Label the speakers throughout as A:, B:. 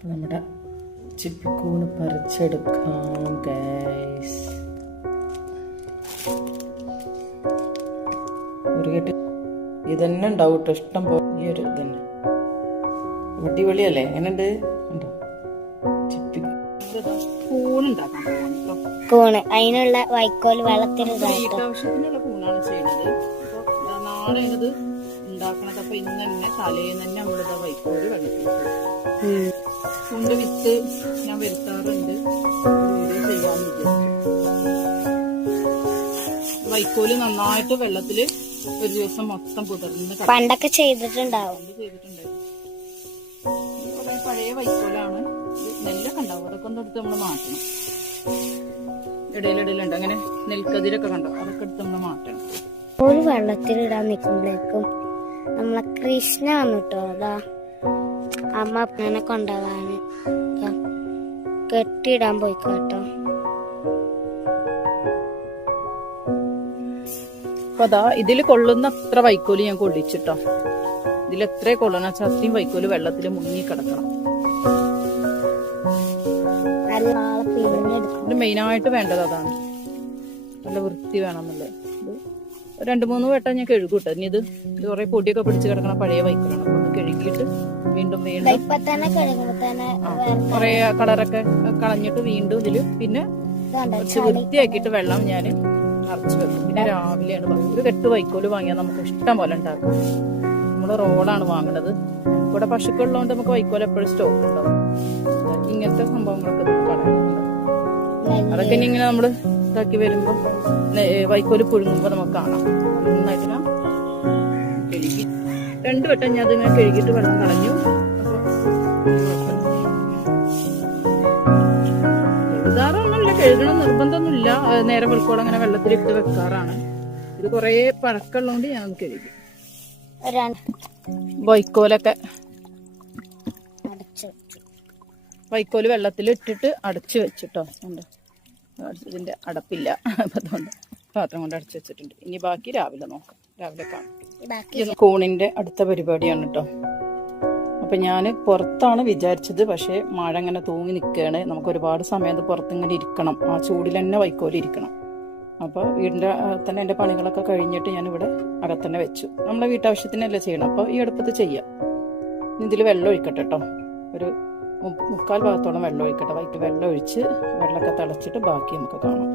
A: നമ്മുടെ ചിപ്പിക്കൂണ് പറിച്ചെടുക്കാം ഗൈസ് ഒരു കെട്ടി ഇതന്നെ ഉണ്ടാവും കേട്ടോ. ഇഷ്ടം പോലെ ഈ ഒരു ഇതന്നെ. അടിപൊളിയല്ലേ? എങ്ങനെയുണ്ട്? ഉണ്ടോ ചിപ്പി
B: കൂണ് അതിനുള്ള വൈക്കോൽ വെള്ളത്തിലിടാം
C: വീട്ടാവശ്യത്തിനുള്ള കൂണാണ് ചെയ്യുന്നത്. അപ്പൊ നാളെ ഇത് ഉണ്ടാക്കണത്. അപ്പൊ ഇന്ന് തന്നെ തലേന്ന് തന്നെ നമ്മളിതാ വൈക്കോൽ വെള്ളത്തിൽ കൂണിന്റെ വിത്ത് ഞാൻ വരുത്താറുണ്ട്. വീഡിയോ ചെയ്യാന്ന് വിചാരിച്ചു വൈക്കോൽ നന്നായിട്ട് വെള്ളത്തിൽ ഒരു ദിവസം മൊത്തം പുതർന്ന്
B: പണ്ടൊക്കെ ചെയ്തിട്ടുണ്ടാവും.
C: ചെയ്തിട്ടുണ്ടായിരുന്നു. പഴയ വൈക്കോലാണ്. നെല്ലൊക്കെ ഉണ്ടാവും. അതൊക്കെ ഒന്ന് എടുത്ത് നമ്മൾ മാറ്റണം. ഇടയിലിടയിലുണ്ട്. അങ്ങനെ നെൽക്കതിരൊക്കെ കണ്ടോ? അതൊക്കെ എടുത്ത് നമ്മൾ മാറ്റണം.
B: ഒരു വെള്ളത്തിലിടാൻ നിൽക്കുമ്പോഴേക്കും നമ്മളെ കൃഷ്ണ വന്നിട്ടോ അതാ. അമ്മ അപ്പനെ കൊണ്ടുപോകാന് ദാ കെട്ടിയിടാൻ പോയി കേട്ടോ
C: അപ്പൊ അതാ ഇതിൽ കൊള്ളുന്ന അത്ര വൈക്കോൽ ഞാൻ കൊള്ളിച്ചിട്ടോ. ഇതിൽ എത്ര കൊള്ളണം ചത്തിയും വൈക്കോൽ വെള്ളത്തിൽ മുങ്ങി കിടക്കണം. മെയിനായിട്ട് വേണ്ടത് അതാണ്. നല്ല വൃത്തി വേണം എന്നുള്ളത്. ഇത് ഒരു രണ്ട് മൂന്ന് വട്ടം ഞാൻ കഴുകൂട്ടോ ഇനി ഇത് ഇത് കുറെ പൊടിയൊക്കെ പിടിച്ച് കിടക്കണ പഴയ വൈക്കോലാണ്. കഴുകിയിട്ട് വീണ്ടും വീണ്ടും കുറെ കളറൊക്കെ കളഞ്ഞിട്ട് വീണ്ടും ഇതിൽ പിന്നെ കുറച്ച് വൃത്തിയാക്കിയിട്ട് വെള്ളം ഞാൻ നിറച്ച് വെക്കും. പിന്നെ രാവിലെയാണ്. ഒരു കെട്ട് വൈക്കോൽ വാങ്ങിയാൽ നമുക്ക് ഇഷ്ടം പോലെ ഉണ്ടാക്കും. നമ്മൾ റോളാണ് വാങ്ങണത്. ഇവിടെ പശുക്കളുള്ളതുകൊണ്ട് നമുക്ക് വൈക്കോൽ എപ്പോഴും സ്റ്റോക്ക് ഉണ്ടാവും. ഇങ്ങനത്തെ സംഭവങ്ങളൊക്കെ നമുക്ക് കളയാറുണ്ട് അതൊക്കെ ഇനി ഇങ്ങനെ നമ്മൾ ഇതാക്കി വരുമ്പോ വൈക്കോൽ പുഴുങ്ങുമ്പോ നമുക്ക് കാണാം. നന്നായിട്ട് രണ്ടു വട്ടം ഞാൻ അതിങ്ങനെ കഴുകിയിട്ട് വെള്ളം കളഞ്ഞു. എഴുതാറൊന്നുമില്ല കഴുകണം നിർബന്ധമൊന്നുമില്ല. നേരെ വെളുക്കോടെ അങ്ങനെ വെള്ളത്തിലിട്ട് വെക്കാറാണ്. ഇത് കുറേ പഴക്കമുള്ളതുകൊണ്ട് ഞാൻ കഴുകി. വൈക്കോലൊക്കെ. വൈക്കോൽ വെള്ളത്തിൽ ഇട്ടിട്ട് അടച്ചു വെച്ചിട്ടോ. ഉണ്ട്. ഇതിന്റെ അടപ്പില്ല. അപ്പൊ അതുകൊണ്ട് പാത്രം കൊണ്ട് അടച്ചു വെച്ചിട്ടുണ്ട്. ഇനി ബാക്കി രാവിലെ നോക്കാം. രാവിലെ കാണാം. ഇത് അടുത്ത പരിപാടിയാണ് കേട്ടോ. അപ്പൊ ഞാൻ പുറത്താണ് വിചാരിച്ചത് പക്ഷേ മഴ അങ്ങനെ തൂങ്ങി നിൽക്കുകയാണ് നമുക്ക് ഒരുപാട് സമയം അത് പുറത്ത് ഇങ്ങനെ ഇരിക്കണം. ആ ചൂടിൽ തന്നെ വൈക്കോലിരിക്കണം അപ്പോൾ വീടിന്റെ തന്നെ എന്റെ പണികളൊക്കെ കഴിഞ്ഞിട്ട് ഞാൻ ഇവിടെ അകത്തന്നെ വെച്ചു. നമ്മളെ വീട്ടാവശ്യത്തിനല്ലേ ചെയ്യണം. അപ്പോൾ ഈ അടുപ്പത്ത് ചെയ്യാം. ഇതിൽ വെള്ളം ഒഴിക്കട്ടെ കേട്ടോ. ഒരു മുക്കാൽ ഭാഗത്തോളം വെള്ളം ഒഴിക്കട്ടെ. വൈകിട്ട് വെള്ളം ഒഴിച്ച് വെള്ളമൊക്കെ തിളച്ചിട്ട് ബാക്കി നമുക്ക് കാണാം.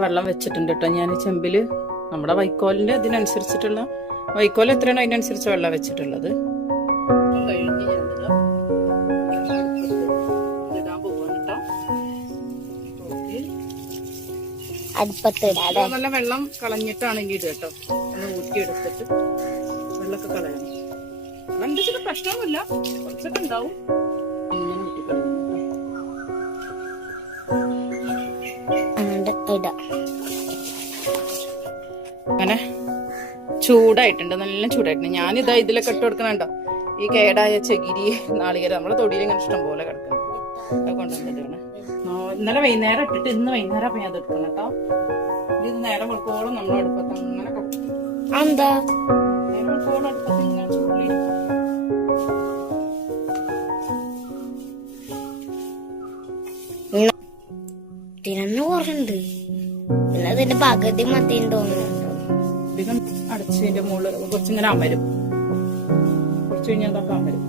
C: വെള്ളം വെച്ചിട്ടുണ്ട് കേട്ടോ. ഞാൻ ചെമ്പിൽ നമ്മുടെ വൈക്കോലിന്റെ ഇതിനനുസരിച്ചിട്ടുള്ള വൈക്കോൽ എത്രയാണോ അതിനനുസരിച്ച് വെള്ളം വെച്ചിട്ടുള്ളത്? നല്ല വെള്ളം കളഞ്ഞിട്ടാണ് ഇനി ഇത് കേട്ടോ. ഒന്ന് ഊറ്റിയെടുത്തിട്ട് വെള്ളമൊക്കെ കളയണം. വെള്ളം എന്താ പ്രശ്നമൊന്നുമില്ല. കുറച്ചൊക്കെ ഉണ്ടാവും.
B: ഇടാം.
C: അങ്ങനെ ചൂടായിട്ടുണ്ട് നല്ല ചൂടായിട്ടുണ്ട്. ഞാനിതാ ഇതിലൊക്കെ ഇട്ട് കൊടുക്കണുണ്ടോ ഈ കേടായ ചകിരി നാളികേരം നമ്മളെ തൊടിയിൽ ഇങ്ങനെ ഇഷ്ടം പോലെ കിടക്കണം അത് കൊണ്ടുവന്നിട്ടാണ് ഇന്നലെ വൈകുന്നേരം ഇട്ടിട്ട് ഇന്ന് വൈകുന്നേരം അപ്പൊ ഞാൻ അത് എടുക്കണം കേട്ടോ. ഇത് നേരം വെളുക്കോളം നമ്മളെ അടുപ്പത്ത് അങ്ങനെ
B: എന്താ
C: നേരം വെളുക്കോളം അടുപ്പത്ത് ഇങ്ങനെ ചൂടിലിരിക്കും
B: ഇതിനെന്നെ കുറണ്ട് പിന്നെ അതിന്റെ പകുതി മതി തോന്നുന്നുണ്ട്
C: അടച്ചതിന്റെ മുകളിൽ കുറച്ചിങ്ങനെ അമരും കുറച്ച് കഴിഞ്ഞാൽ അതൊക്കെ അമരും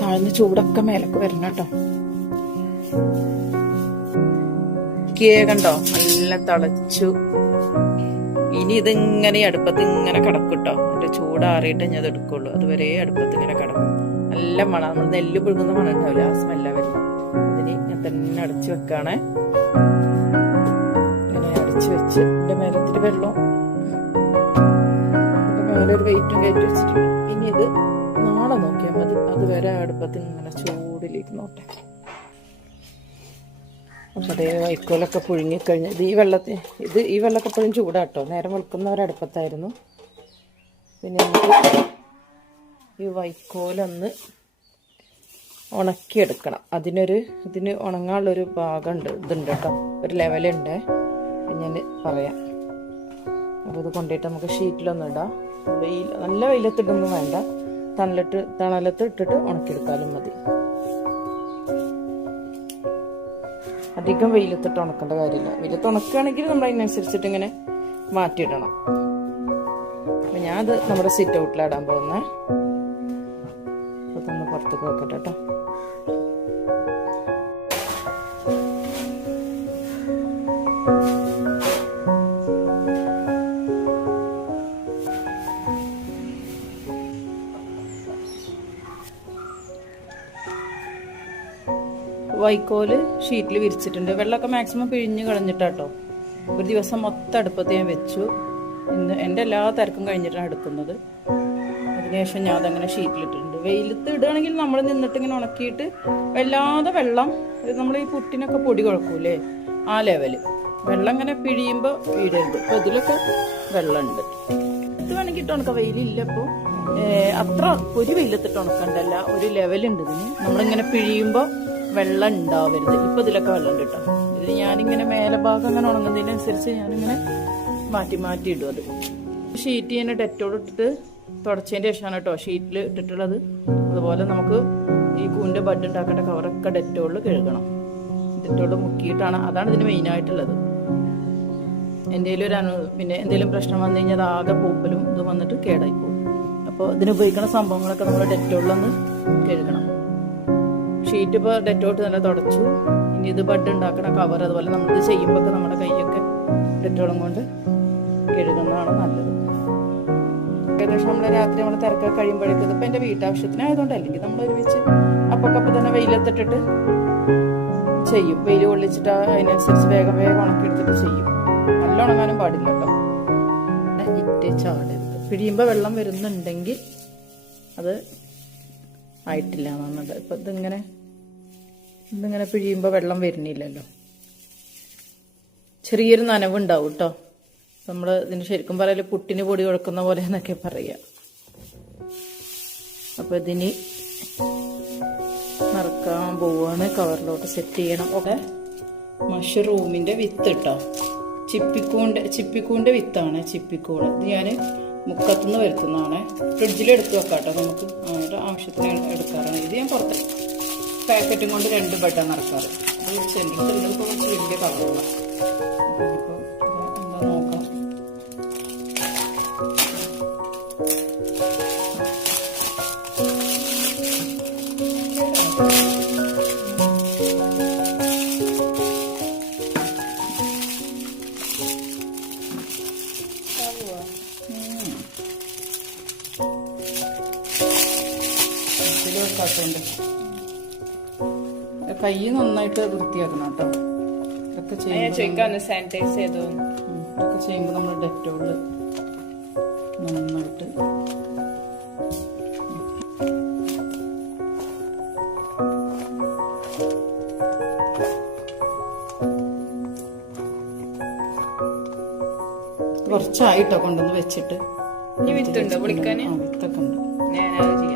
C: താഴ്ന്ന് ചൂടൊക്കെ മേലക്ക് വരണം കേട്ടോ. കേകണ്ടോ നല്ല തളച്ചു. ഇനി ഇതിങ്ങനെ അടുപ്പത്ത് ഇങ്ങനെ കിടക്കട്ടോ കേട്ടോ. എന്റെ ചൂടാറിയിട്ട് ഞാൻ എടുക്കുള്ളൂ. അതുവരെ അടുപ്പത്ത് ഇങ്ങനെ കിടക്കും. നല്ല മണം. നമ്മൾ നെല്ല് പുഴുങ്ങുന്ന മണം ഉണ്ടാവില്ല. ആ സ്മെല്ല വരുന്നത്. അതിന് ഞാൻ തന്നെ അടച്ചു വെക്കാണേ. വെച്ച് എന്റെ മേലത്തിരി വെള്ളം. ഇതിന്റെ മേലെ ഒരു വെയിറ്റും കയറ്റി വെച്ചിട്ടുണ്ട് ഇനി ഇത് നാളെ നോക്കിയാൽ മതി. അതുവരെ അടുപ്പത്തിൽ ഇങ്ങനെ ചൂടിലിരുന്നോട്ടെ അതേ വൈക്കോലൊക്കെ പുഴുങ്ങിക്കഴിഞ്ഞ് ഇത് ഈ വെള്ളത്തിൽ ഇത് ഈ വെള്ളമൊക്കെ എപ്പോഴും ചൂടാട്ടോ. നേരം വെളുക്കുന്നവരടുപ്പത്തായിരുന്നു പിന്നെ ഈ വൈക്കോലൊന്ന് ഉണക്കിയെടുക്കണം. അതിനൊരു ഇതിന് ഉണങ്ങാനുള്ളൊരു ഭാഗമുണ്ട് ഇതുണ്ട് കേട്ടോ. ഒരു ലെവലുണ്ട് ഞാൻ പറയാം. അപ്പോൾ ഇത് കൊണ്ടുപോയിട്ട് നമുക്ക് ഷീറ്റിലൊന്നും ഇടാം. വെയിൽ നല്ല വെയിലത്തിട്ടൊന്നും വേണ്ട.
A: തണലിട്ട് തണലത്ത് ഇട്ടിട്ട് ഉണക്കിയെടുത്താലും മതി. അധികം വെയിലത്തിട്ട് ഉണക്കേണ്ട കാര്യമില്ല. വെയിലത്ത് ഉണക്കുകയാണെങ്കിൽ നമ്മൾ അതിനനുസരിച്ചിട്ട് ഇങ്ങനെ മാറ്റിയിടണം. അപ്പം ഞാൻ അത് നമ്മുടെ സിറ്റ് ഔട്ടിലിടാൻ പോകുന്നേ. അപ്പോൾ തന്നെ പുറത്തേക്ക് വെക്കട്ടെ കേട്ടോ.
C: വൈക്കോൽ ഷീറ്റിൽ വിരിച്ചിട്ടുണ്ട്. വെള്ളമൊക്കെ മാക്സിമം പിഴിഞ്ഞ് കളഞ്ഞിട്ടാട്ടോ. ഒരു ദിവസം മൊത്തം അടുപ്പത്ത് ഞാൻ വെച്ചു. ഇന്ന് എന്റെ എല്ലാ തിരക്കും കഴിഞ്ഞിട്ടാണ് എടുക്കുന്നത് അതിനുശേഷം ഞാൻ അതങ്ങനെ ഷീറ്റിലിട്ടിട്ടുണ്ട്. വെയിലത്ത് ഇടുകയാണെങ്കിൽ നമ്മൾ നിന്നിട്ട് ഇങ്ങനെ ഉണക്കിയിട്ട് വല്ലാതെ വെള്ളം നമ്മൾ ഈ പുട്ടിനൊക്കെ പൊടി കുഴക്കൂലേ ആ ലെവൽ വെള്ളം ഇങ്ങനെ പിഴിയുമ്പോൾ വീടരുത് അപ്പോൾ ഇതിലൊക്കെ വെള്ളമുണ്ട്. ഇത് വേണമെങ്കിൽ ഇട്ട് ഉണക്കാം. വെയിലില്ല ഇപ്പോൾ അത്ര ഒരു വെയിലത്തിട്ട് ഉണക്കണ്ടല്ല. ഒരു ലെവലുണ്ട് ഇതിന്. നമ്മളിങ്ങനെ പിഴിയുമ്പോൾ വെള്ളം ഉണ്ടാവരുത്. ഇപ്പൊ ഇതിലൊക്കെ വെള്ളം കിട്ടും. ഇത് ഞാനിങ്ങനെ മേലെ ഭാഗം അങ്ങനെ ഉണങ്ങുന്നതിനനുസരിച്ച് ഞാനിങ്ങനെ മാറ്റി മാറ്റി ഇടും അത്. ഷീറ്റ് ഞാൻ ഡെറ്റോൾ ഇട്ടിട്ട് തുടച്ചതിന്റെ ശേഷമാണ് കേട്ടോ ഷീറ്റിൽ ഇട്ടിട്ടുള്ളത്. അതുപോലെ നമുക്ക് ഈ കൂന്റെ ബഡ് ഉണ്ടാക്കേണ്ട കവറൊക്കെ ഡെറ്റോളിൽ കഴുകണം. ഡെറ്റോളിൽ മുക്കിയിട്ടാണ് അതാണ് ഇതിന് മെയിൻ ആയിട്ടുള്ളത്. എന്തെങ്കിലും ഒരു അനു പിന്നെ എന്തെങ്കിലും പ്രശ്നം വന്നു കഴിഞ്ഞാൽ അത് ആകെ പൂപ്പലും ഇത് വന്നിട്ട് കേടായി പോകും അപ്പോൾ ഇതിന് ഉപയോഗിക്കുന്ന സംഭവങ്ങളൊക്കെ നമ്മൾ ഡെറ്റോളിലൊന്ന് കഴുകണം. ഷീറ്റ് ഇപ്പോൾ ഡെറ്റോട്ട് നല്ല തുടച്ചു. ഇനി ഇത് ബഡ് ഉണ്ടാക്കണ കവർ അതുപോലെ നമ്മളിത് ചെയ്യുമ്പോൾ നമ്മുടെ കൈയൊക്കെ ഡെറ്റോളും കൊണ്ട് കഴുകുന്നതാണ് നല്ലത്. ഏകദേശം നമ്മൾ രാത്രി നമ്മൾ തിരക്കൊക്കെ കഴിയുമ്പോഴേക്കും ഇതിപ്പോൾ എന്റെ വീട്ടാവശ്യത്തിനായതുകൊണ്ട് അല്ലെങ്കിൽ നമ്മൾ ഒരുമിച്ച് അപ്പൊക്കപ്പം തന്നെ വെയിലത്തിട്ടിട്ട് ചെയ്യും. വെയിൽ കൊള്ളിച്ചിട്ട് അതിനനുസരിച്ച് വേഗം വേഗം ഉണക്കിയെടുത്തിട്ട് ചെയ്യും. നല്ല ഉണങ്ങാനും പാടില്ല കേട്ടോ. ഇറ്റ് ചാടരുത്. പിഴിയുമ്പോൾ വെള്ളം വരുന്നുണ്ടെങ്കിൽ അത് ആയിട്ടില്ല എന്നുള്ളത് ഇപ്പം ഇതിങ്ങനെ ഇതിങ്ങനെ പിഴിയുമ്പോൾ വെള്ളം വരുന്നില്ലല്ലോ. ചെറിയൊരു നനവുണ്ടാവും കേട്ടോ നമ്മൾ ഇതിന് ശരിക്കും പറയൽ പുട്ടിന് പൊടി കുഴക്കുന്ന പോലെ എന്നൊക്കെ പറയുക അപ്പോൾ ഇതിന് നിറക്കാൻ പോവാണ്. കവറിലോട്ട് സെറ്റ് ചെയ്യണം. ഒക്കെ മഷ്റൂമിന്റെ വിത്ത് ഇട്ടോ ചിപ്പിക്കൂണ്ട് ചിപ്പിക്കൂന്റെ വിത്താണ് ചിപ്പിക്കൂണ് ഇത് ഞാൻ മുക്കത്തുനിന്ന് വരുത്തുന്നതാണ്. ഫ്രിഡ്ജിൽ എടുത്ത് വെക്കാം കേട്ടോ നമുക്ക് ആവശ്യത്തിന് എടുക്കാറാണ്. ഇത് ഞാൻ പുറത്ത് പാക്കറ്റും കൊണ്ട് രണ്ട് ബട്ടൺ നടക്കാറ്. ചെല്ലിപ്പോൾ കുറച്ച് വലിയ കളറുള്ള. കൈ നന്നായിട്ട് വൃത്തിയാക്കണം കേട്ടോ. ഇതൊക്കെ ചെയ്യുമ്പോൾ
D: സാനിറ്റൈസ് ചെയ്തു.
C: ഇതൊക്കെ ചെയ്യുമ്പോൾ നമ്മൾ ഡെറ്റോൾ നന്നായിട്ട് കുറച്ചായിട്ടോ കൊണ്ടുവന്ന് വെച്ചിട്ട്
D: വിത്തുണ്ടോ?
C: വിത്തൊക്കെ ഉണ്ട്.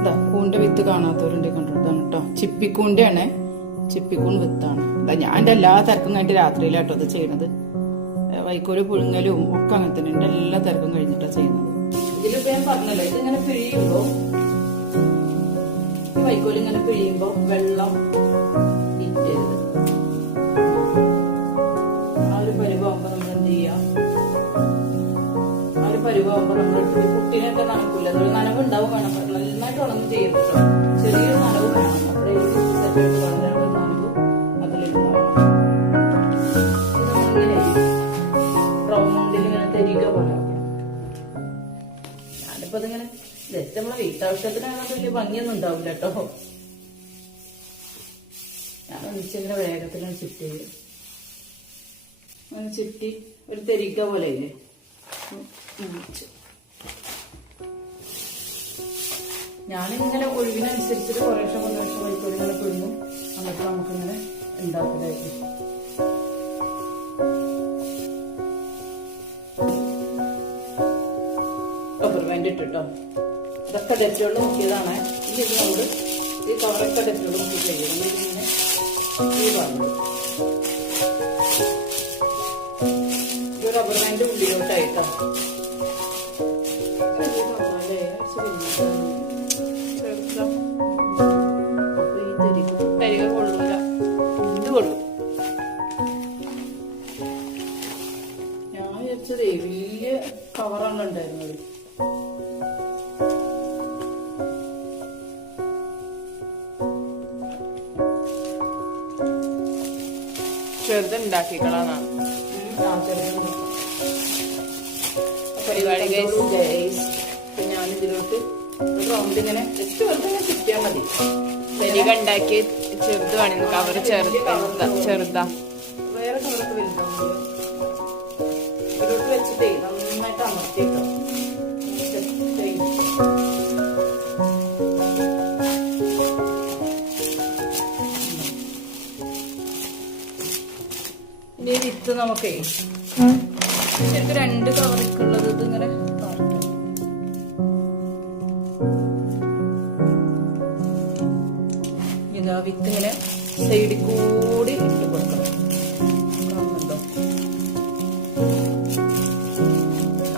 C: ഇതാ കൂണ്ട വിത്ത് കാണാത്തവരുണ്ട് കണ്ടിട്ടാണ് കേട്ടോ ചിപ്പിക്കൂണ്ടാണ് ചിപ്പിക്കൂൺ വിത്താണ്. ഞാൻ എന്റെ എല്ലാ തിരക്കും കഴിഞ്ഞിട്ട് രാത്രിയിലാട്ടോ അത് ചെയ്യണത്. വൈക്കോൽ പുഴുങ്ങലും ഒക്കെ അങ്ങനെ തന്നെ. എന്റെ എല്ലാ തിരക്കും കഴിഞ്ഞിട്ടാണ് ചെയ്യുന്നത്. ഇതിലിപ്പോ ഞാൻ പറഞ്ഞല്ലോ ഇതിങ്ങനെ പിഴിയുമ്പോ ഈ വൈക്കോൽ ഇങ്ങനെ പിഴിയുമ്പോ വെള്ളം ആ ഒരു പരുവാകുമ്പോ നമ്മൾ കുട്ടീനൊക്കെ നനക്കൂല അതൊരു നനവ് ഉണ്ടാവും വേണം നന്നായിട്ട് ഉണങ്ങി കേട്ടോ. ചെറിയൊരു നനവ് വേണം. വീട്ടാവശ്യത്തിനാണ് വലിയ ഭംഗിയൊന്നും ഉണ്ടാവില്ല കേട്ടോ. ഞാൻ ഒന്നിച്ചിങ്ങനെ വേഗത്തിലാണ് ചെയ്യും അങ്ങനെ ചുറ്റി ഒരു തെരിക്ക പോലെ ഇല്ലേ ഉം, ഉം, ചു- ഞാനിങ്ങനെ ഒഴിവിനനുസരിച്ചിട്ട് കുറേശ്ശെ കുറേശ്ശെ വൈക്കോലുകളെ പിഴിഞ്ഞു എന്നിട്ട് നമുക്കിങ്ങനെ ഉണ്ടാക്കലായിരിക്കും. ഇട്ടിട്ടോ? ഇതൊക്കെ ഡെറ്റോൾ നോക്കിയതാണ്. ഈ ഇത് നമ്മൾ ഈ കവറൊക്കെ ഡെറ്റോൾ നോക്കി കഴിയുന്നത് ഇങ്ങനെ ഈ ഭാഗം. ഞാൻ ഉള്ളിലോട്ടായിട്ടോ വലിയ കവറാണ് ഉണ്ടായിരുന്നത്
D: ചെറുത് ഉണ്ടാക്കിക്കളാന്നാ
C: ആ ചെറുത്
D: guys.
C: ഗൈസ് ഞാൻ ഇതിലോട്ട് ഒരു റൗണ്ട് ഇങ്ങനെ ജസ്റ്റ് വെറുതെ ഇങ്ങനെ ചുറ്റിയാൽ മതി.
D: തരിക ഉണ്ടാക്കി ചെറുത് വേണമെന്ന് കവറ് ചെറുതാ ചെറുതാ.
C: വേറെ കളറൊക്കെ വലുതാവും ഇതിലോട്ട് വെച്ചിട്ടേ നന്നായിട്ട് അമർത്തിട്ടോ ഇനി വിത്ത് നമുക്കേ ശരിക്കും രണ്ട് കവറിക്കുള്ളത് ഇത് ഇങ്ങനെ. ഇതാ വിത്ത് ഇങ്ങനെ സൈഡിൽ കൂടി ഇട്ട് കൊടുക്കണം.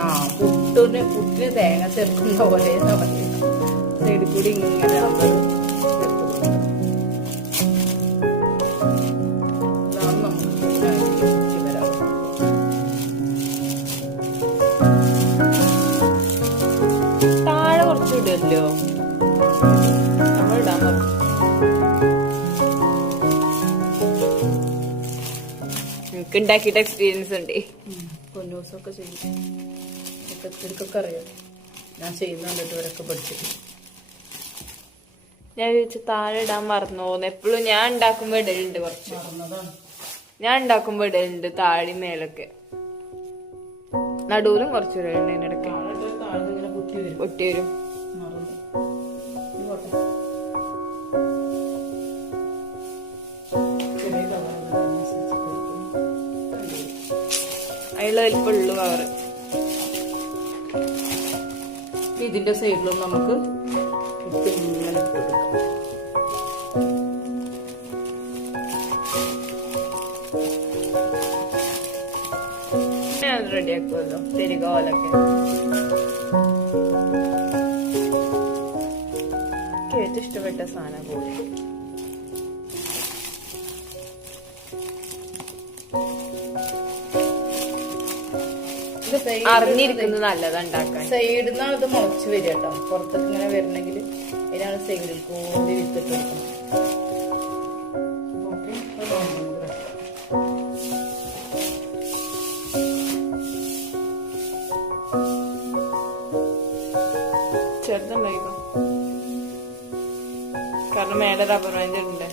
C: ആ പുട്ടിന് പുട്ടിന് തേങ്ങ ചേർക്കുന്ന പോലെ സൈഡിൽ കൂടി ഇങ്ങനെ നമ്മൾ
D: എനിക്ക് ഉണ്ടാക്കിയിട്ട് എക്സ്പീരിയൻസ് ഉണ്ട്.
C: പൊന്നൂസൊക്കെ ചെയ്യും. ഇതൊക്കെ അറിയാം. ഞാൻ ചെയ്യുന്നുണ്ട് ഇവരൊക്കെ പഠിച്ചിട്ട്
D: ഞാൻ ചോദിച്ചു താഴെ ഇടാൻ മറന്നു പോകുന്നു എപ്പോഴും ഞാൻ ഉണ്ടാക്കുമ്പോ ഇടലുണ്ട് കുറച്ച്. ഞാൻ ഉണ്ടാക്കുമ്പോ ഇടലുണ്ട് താഴെ മേലൊക്കെ. നടുവിലും കുറച്ച് ഇടലുണ്ട് അതിനിടയ്ക്ക്.
C: ഒട്ടി വരും.
D: അതിലുള്ള വലിപ്പമുള്ള കവറ്
C: ഇതിന്റെ സൈഡിലും നമുക്ക്
D: റെഡിയാക്കുമല്ലോ തിരിക പോലൊക്കെ. ഏറ്റവും ഇഷ്ടപ്പെട്ട സാധനം പോയി അറിഞ്ഞിരിക്കുന്നത് നല്ലതാ ഉണ്ടാക്കാൻ
C: സൈഡിൽ നിന്നാണ് ഇത് മുളച്ച് വരിക കേട്ടോ പുറത്തൊക്കെ ഇങ്ങനെ വരണമെങ്കിൽ ഇതിനാണ് സൈഡിൽ കൂടി വിത്തിട്ട് കൊടുക്കണം.
D: ചെറുതുണ്ടായിക്കോ? കാരണം മേലെ റബ്ബർ ബാൻഡ് ഉണ്ട്.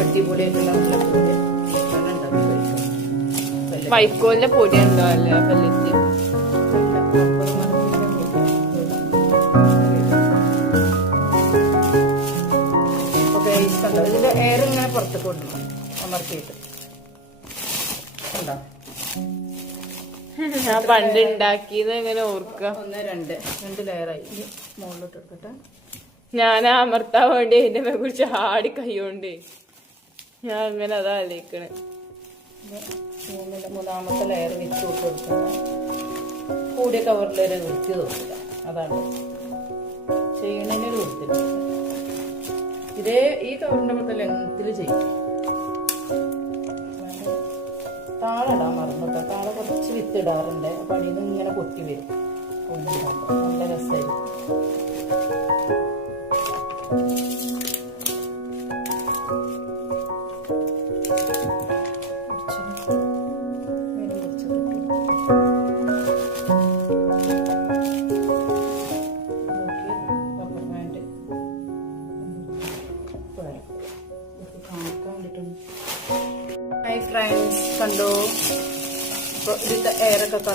C: അടിപൊളിയായിട്ടുള്ള
D: വൈക്കോലിന്റെ പൊടി. ഉണ്ടോ അല്ലേ പല്ലറ്റ്
C: ഇതിന്റെ എയർ ഇങ്ങനെ പുറത്തേക്ക് കൊണ്ടുപോകണം അമർത്തിയിട്ട്. കണ്ടോ?
D: ഞാൻ പണ്ട് ഉണ്ടാക്കിയത് എങ്ങനെ ഓർക്കുക?
C: ഒന്ന് രണ്ട്. രണ്ട് ലെയറായി മുകളിലോട്ട് എടുക്കട്ടെ
D: ഞാൻ അമർത്താൻ വേണ്ടി എന്നെ മേ കുറിച്ച് ആടി കൈകൊണ്ട് ഞാൻ അങ്ങനെ അതാ ആലോചിക്കണേ
C: മൂന്നാമത്തെ ലെയർ വെച്ച് വിട്ട് കൊടുക്കുന്നത് കൂടിയ കവറിൽ ഒരു വൃത്തി തോന്നില്ല അതാണ്. ചെയ്യണതിന് ഒരു വൃത്തി ഇതേ ഈ കവറിന്റെ മൊത്തം ലെങ്ത്തിൽ ചെയ്യും. താളിടാൻ മറന്നിട്ട താള കുറച്ച് വിത്ത് ഇടാറുണ്ട്. അപ്പൊ അടിയിൽ നിന്ന് ഇങ്ങനെ പൊട്ടി വരും. നല്ല രസമായിരിക്കും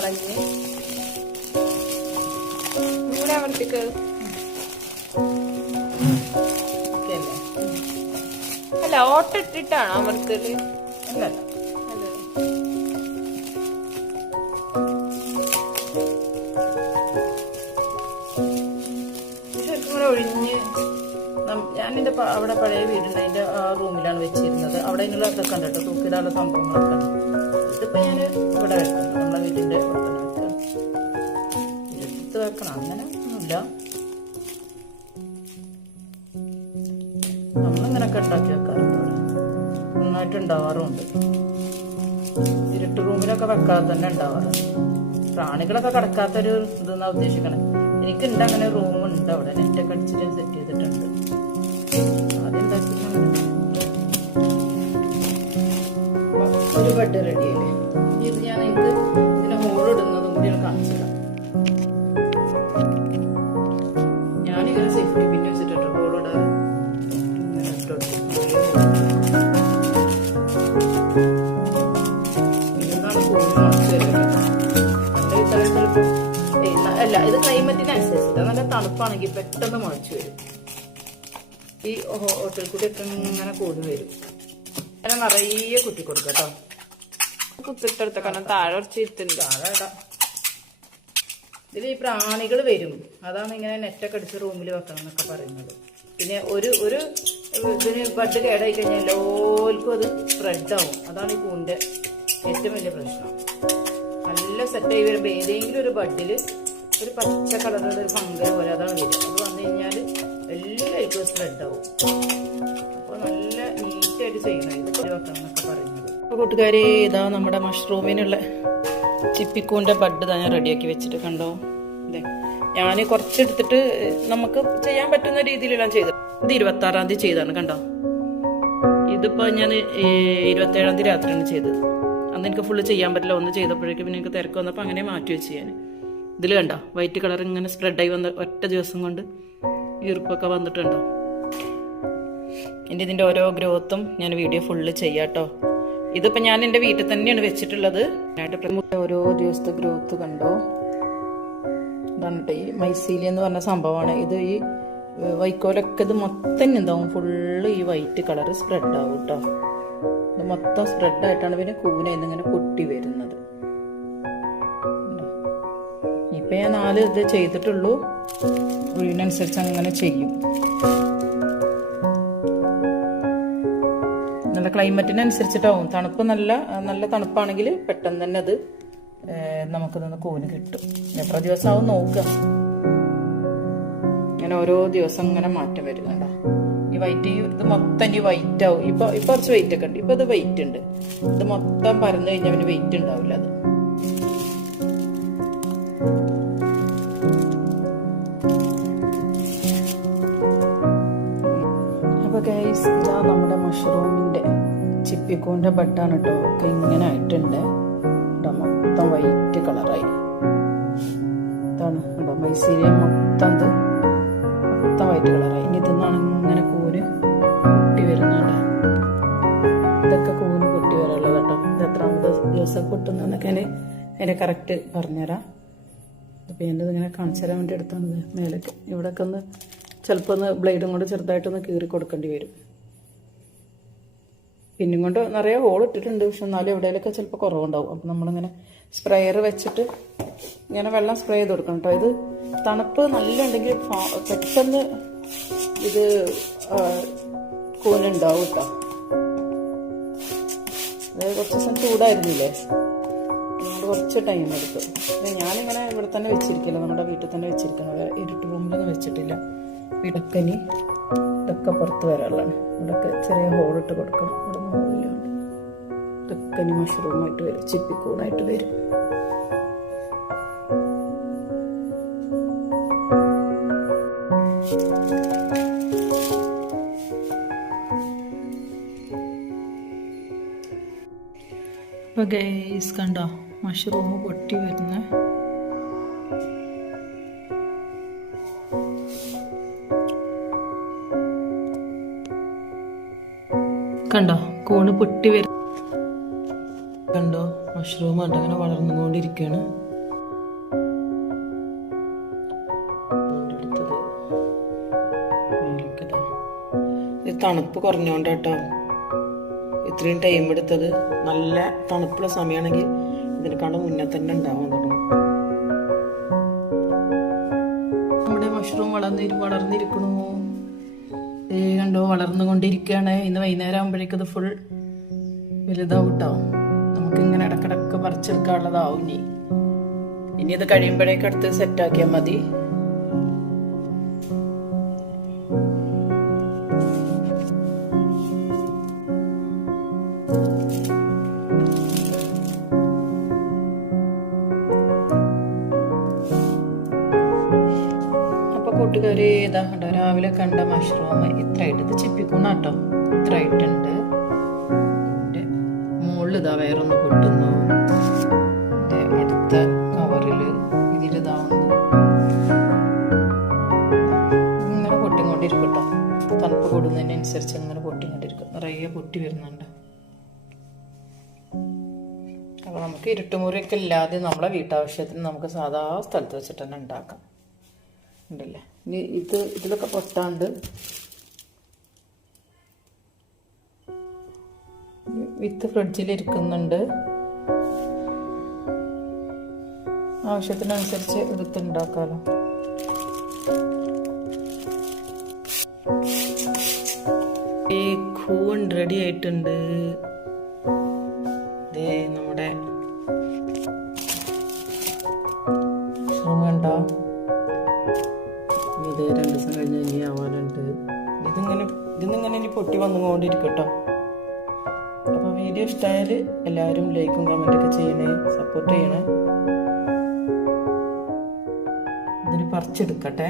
C: കളഞ്ഞ്
D: ഇവിടെ അമർത്തിക്ക്?
C: അല്ലേ
D: ഓട്ട ഇട്ടിട്ടാണ്
C: കൂടെ ഒഴിഞ്ഞ് അവിടെ പഴയ വീടുണ്ട് അതിന്റെ ആ റൂമിലാണ് വെച്ചിരുന്നത്. അവിടെ ഉണ്ട് കേട്ടോ തൂക്കിടാനുള്ള സംഭവങ്ങളൊക്കെ ഇതിപ്പോൾ ഇതിപ്പോ ഞാൻ ഇവിടെ വെക്കണം ഇവിടെ തന്നെ എടുത്ത് വെക്കണം. അങ്ങനെ ഒന്നുമില്ല. നമ്മളിങ്ങനെ ഉണ്ടാക്കി വെക്കാറുണ്ട് നന്നായിട്ട് ഉണ്ടാവാറുമുണ്ട്. ഇരുട്ട് റൂമിലൊക്കെ വെക്കാതെ തന്നെ ഉണ്ടാവാറുണ്ട്. പ്രാണികളൊക്കെ കിടക്കാത്തൊരു ഇതെന്നാ ഉദ്ദേശിക്കണേ. എനിക്കുണ്ട് അങ്ങനെ റൂം ഉണ്ട് അവിടെ. നെറ്റൊക്കെ അടിച്ചിട്ട് സെറ്റ് ചെയ്തിട്ടുണ്ട്. ആദ്യം ഒരു ബെഡ് റെഡി ഈ ഹോട്ടൽ കൂടി ഒക്കെ ഇങ്ങനെ കൂടി വരും. അങ്ങനെ നിറയെ കുത്തി കൊടുക്കുക കേട്ടോ.
D: കുത്തിട്ടെടുത്ത കാരണം താഴെ കുറച്ച് ഇരുത്തുണ്ട്
C: താഴെ ഇടാം ഇതിൽ ഈ പ്രാണികൾ വരും. അതാണ് ഇങ്ങനെ നെറ്റൊക്കെ അടിച്ച് റൂമിൽ വെക്കണം എന്നൊക്കെ പറയുന്നത്. പിന്നെ ഒരു ഒരു ഇതിന് ബഡ് കേടായി കഴിഞ്ഞാൽ എല്ലാവർക്കും അത് സ്പ്രെഡ് ആവും. അതാണ് ഈ പൂവിന്റെ ഏറ്റവും വലിയ പ്രശ്നം. നല്ല സെറ്റായി വരുമ്പോൾ ഏതെങ്കിലും ഒരു ബഡിൽ ഒരു പച്ച കളറുള്ള ഒരു ഫംഗൽ പോലെ അതാണ് വരിക. അത് എല്ലാവർക്കും സ്പ്രെഡ് ആവും നല്ല നീറ്റായിട്ട് ചെയ്യണം ഇത് പറയുന്നത്. അപ്പോൾ കൂട്ടുകാരെ ഇതാ നമ്മുടെ മഷ്റൂമിനുള്ള ചിപ്പിക്കൂന്റെ ബഡ് തന്നെ ഞാൻ റെഡിയാക്കി വെച്ചിട്ട് കണ്ടോ? അതെ ഞാൻ കുറച്ചെടുത്തിട്ട് നമുക്ക് ചെയ്യാൻ പറ്റുന്ന രീതിയിലെല്ലാം ചെയ്തു. ഇത് ഇരുപത്തി ആറാം തീയതി ചെയ്താണ് കണ്ടോ? ഇതിപ്പോ ഞാൻ ഇരുപത്തേഴാം തീയതി രാത്രിയാണ് ചെയ്തത്. അന്ന് എനിക്ക് ഫുള്ള് ചെയ്യാൻ പറ്റില്ല. ഒന്ന് ചെയ്തപ്പോഴേക്കും പിന്നെ എനിക്ക് തിരക്ക് വന്നപ്പോൾ അങ്ങനെ മാറ്റി വെച്ച് ഞാൻ. ഇതിൽ കണ്ടോ? വൈറ്റ് കളർ ഇങ്ങനെ സ്പ്രെഡായി വന്ന ഒറ്റ ദിവസം കൊണ്ട് ഈർപ്പൊക്കെ വന്നിട്ടുണ്ടോ. എന്റെ ഇതിന്റെ ഓരോ ഗ്രോത്തും ഞാൻ വീഡിയോ ഫുള്ള് ചെയ്യാട്ടോ. ഇതിപ്പോൾ ഞാൻ എന്റെ വീട്ടിൽ തന്നെയാണ് വെച്ചിട്ടുള്ളത്. ഓരോ ദിവസത്തെ ഗ്രോത്ത് കണ്ടോ? ഈ മൈസീലി എന്ന് പറഞ്ഞ സംഭവമാണ്. ഇത് ഈ വൈക്കോലൊക്കെ ഇത് മൊത്തം എന്താവും ഫുള്ള് ഈ വൈറ്റ് കളർ സ്പ്രെഡ് ആവും കേട്ടോ ഇത് മൊത്തം സ്പ്രെഡ് ആയിട്ടാണ് പിന്നെ കൂന ഇങ്ങനെ പൊട്ടി വരുന്നത്. ഇപ്പൊ ഞാൻ നാല് ഇത് ചെയ്തിട്ടുള്ളൂ. ഒഴിവിനനുസരിച്ച് അങ്ങനെ ചെയ്യും. നല്ല ക്ലൈമറ്റിനനുസരിച്ചിട്ടാവും. തണുപ്പ് നല്ല നല്ല തണുപ്പാണെങ്കിൽ പെട്ടെന്ന് തന്നെ അത് നമുക്ക് നിന്ന് കൂന് കിട്ടും. എത്ര ദിവസമാവും നോക്കുക. ഇങ്ങനെ ഓരോ ദിവസം ഇങ്ങനെ മാറ്റം വരും കണ്ട. ഈ വൈറ്റ് ഇത് മൊത്തം ഈ വൈറ്റ് ആവും. ഇപ്പൊ ഇപ്പൊ കുറച്ച് വെയിറ്റ് ഒക്കെ ഉണ്ട്. ഇപ്പൊ ഇത് വെയിറ്റ് ഉണ്ട്. ഇത് മൊത്തം പരന്നു കഴിഞ്ഞാൽ പിന്നെ വെയിറ്റ് ഉണ്ടാവില്ല അത്. നമ്മുടെ മഷ്റൂമിന്റെ ചിപ്പിക്കൂന്റെ ബഡാണ് കേട്ടോ. ഒക്കെ ഇങ്ങനെ ആയിട്ടുണ്ട്. മൊത്തം വൈറ്റ് കളറായി ഇതാണ് കേട്ടോ മൈസീരിയ മൊത്തം ഇത് മൊത്തം വൈറ്റ് കളറായി ഇനി ഇതെന്നാണ് ഇങ്ങനെ കൂര് പൊട്ടി വരുന്നുണ്ട് ഇതൊക്കെ കൂര് പൊട്ടി വരാനുള്ളത് കേട്ടോ. ഇത് എത്രാമത് ദിവസം പൊട്ടുന്നതൊക്കെ ഞാൻ അതിന്റെ കറക്റ്റ് പറഞ്ഞുതരാം. അപ്പോൾ എന്റെ ഇങ്ങനെ കാണിച്ചു തരാൻ വേണ്ടി എടുത്താണ് മേലേക്ക്. ഇവിടെയൊക്കെ ഒന്ന് ചിലപ്പോൾ ഒന്ന് ബ്ലേഡും കൊണ്ട് ചെറുതായിട്ടൊന്ന് കീറി കൊടുക്കേണ്ടി വരും. പിന്നും കൊണ്ട് നിറയെ ഹോൾ ഇട്ടിട്ടുണ്ട്. പക്ഷെ എന്നാലും എവിടെയെങ്കിലൊക്കെ ചിലപ്പോൾ കുറവുണ്ടാവും. അപ്പം നമ്മളിങ്ങനെ സ്പ്രെയർ വെച്ചിട്ട് ഇങ്ങനെ വെള്ളം സ്പ്രേ ചെയ്ത് കൊടുക്കണം കേട്ടോ ഇത് തണുപ്പ് നല്ല ഉണ്ടെങ്കിൽ പെട്ടെന്ന് ഇത് കൂനുണ്ടാവും കേട്ടോ അതായത് കുറച്ച് ദിവസം ചൂടായിരുന്നില്ലേ? നമ്മൾ കുറച്ച് ടൈം എടുത്തു. ഞാനിങ്ങനെ ഇവിടെ തന്നെ വെച്ചിരിക്കില്ല നമ്മുടെ വീട്ടിൽ തന്നെ വെച്ചിരിക്കുന്നത് ഇരുട്ട് റൂമിലൊന്നും വെച്ചിട്ടില്ല. ഇടക്കനി ഇതൊക്കെ പുറത്ത് വരാനുള്ളതാണ്. ഇവിടെയൊക്കെ ചെറിയ ഹോളിട്ട് കൊടുക്കണം. ഇവിടെ ഹോളിലാണ് ഇടക്കനി മഷ്റൂമായിട്ട് വരും. ചിപ്പിക്കൂണായിട്ട് വരും. ഇപ്പൊ ഗൈസ് കണ്ടോ? മഷ്റൂം പൊട്ടി വരുന്ന. കണ്ടോ? കൂണ് പൊട്ടി വരും. കണ്ടോ? മഷ്റൂം കണ്ടോ? അങ്ങനെ വളർന്നുകൊണ്ടിരിക്കുകയാണ് തണുപ്പ് കുറഞ്ഞോണ്ട് കേട്ടോ ഇത്രയും ടൈം എടുത്തത്. നല്ല തണുപ്പുള്ള സമയമാണെങ്കിൽ ഇതിനെക്കാളും മുന്നേ തന്നെ ഉണ്ടാവാൻ തുടങ്ങും. നമ്മുടെ മഷ്റൂം വളർന്നി വളർന്നിരിക്കണു. ഏ കണ്ടോ വളർന്നുകൊണ്ടിരിക്കുകയാണ്. ഇന്ന് വൈകുന്നേരം ആകുമ്പോഴേക്കും ഇത് ഫുൾ വലുതാവും കേട്ടോ നമുക്ക് ഇങ്ങനെ ഇടക്കിടക്ക് പറിച്ചെടുക്കാനുള്ളതാവും ഇനി. ഇനി ഇത് കഴിയുമ്പോഴേക്കടുത്ത് സെറ്റാക്കിയാൽ മതി. മഷ്റൂം ഇത്ര ആയിട്ട് ഇത് ചിപ്പിക്കൂണ കേട്ടോ ഇത്ര ആയിട്ടുണ്ട് ഇതിന്റെ മുകളിൽ ഇതാ വേറൊന്ന് ഇതിന്റെ അടുത്ത കവറിൽ ഇതിലിതാവുന്നു ഇങ്ങനെ പൊട്ടിക്കൊണ്ടിരിക്കട്ടോ. തണുപ്പ് കൂടുന്നതിനനുസരിച്ച് ഇങ്ങനെ പൊട്ടിക്കൊണ്ടിരിക്കും. നിറയെ പൊട്ടി വരുന്നുണ്ട്. അപ്പോൾ നമുക്ക് ഇരുട്ടുമുറിയൊക്കെ ഇല്ലാതെ നമ്മളെ വീട്ടാവശ്യത്തിന് നമുക്ക് സാധാ സ്ഥലത്ത് വെച്ചിട്ട് തന്നെ ഉണ്ടാക്കാം. ഉണ്ടല്ലേ? ഇനി ഇത് ഇതിലൊക്കെ പൊട്ടാണ്ട് വിത്ത് ഫ്രിഡ്ജിൽ ഇരിക്കുന്നുണ്ട്. ആവശ്യത്തിനനുസരിച്ച് എടുത്തുണ്ടാക്കാലോ ഈ കൂൺ റെഡി ആയിട്ടുണ്ട്. നമ്മുടെ ശ്രമമുണ്ടോ ഇത് രണ്ട് ദിവസം കഴിഞ്ഞ് ഇനി ആവാനുണ്ട് ഇതിങ്ങനെ ഇതിന്നിങ്ങനെ ഇനി പൊട്ടി വന്നുകൊണ്ടിരിക്കട്ടോ. അപ്പോൾ വീഡിയോ ഇഷ്ടമായാൽ എല്ലാവരും ലൈക്കും കമന്റൊക്കെ ചെയ്യണേ സപ്പോർട്ട് ചെയ്യണേ. ഇതിന് പറിച്ചെടുക്കട്ടെ.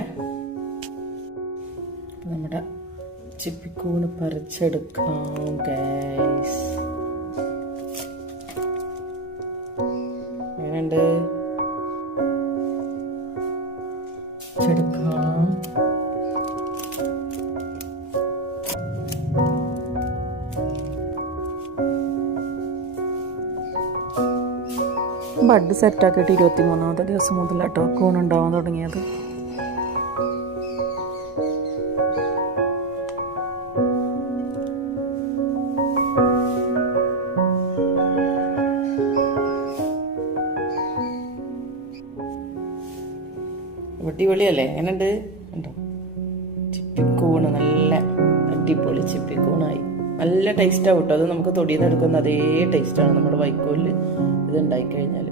C: നമ്മുടെ ചിപ്പിക്കൂണ് പറിച്ചെടുക്കാം ഗൈസ് ബഡ് സെറ്റാക്കിയിട്ട് ഇരുപത്തി മൂന്നാമത്തെ ദിവസം മുതലാട്ടോ കൂണുണ്ടാവാൻ തുടങ്ങിയത്. തൊടിയിൽ നിന്ന് എടുക്കുന്ന അതേ ടേസ്റ്റാണ് നമ്മുടെ വൈക്കോലിൽ ഇത് ഉണ്ടായിക്കഴിഞ്ഞാൽ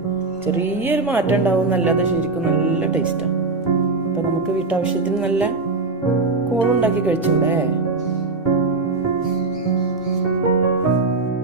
C: ചെറിയൊരു മാറ്റം ഉണ്ടാവും എന്നല്ലാതെ ശരിക്കും നല്ല ടേസ്റ്റാണ് അപ്പം നമുക്ക് വീട്ടാവശ്യത്തിന് നല്ല കോളുണ്ടാക്കി കഴിച്ചൂടെ?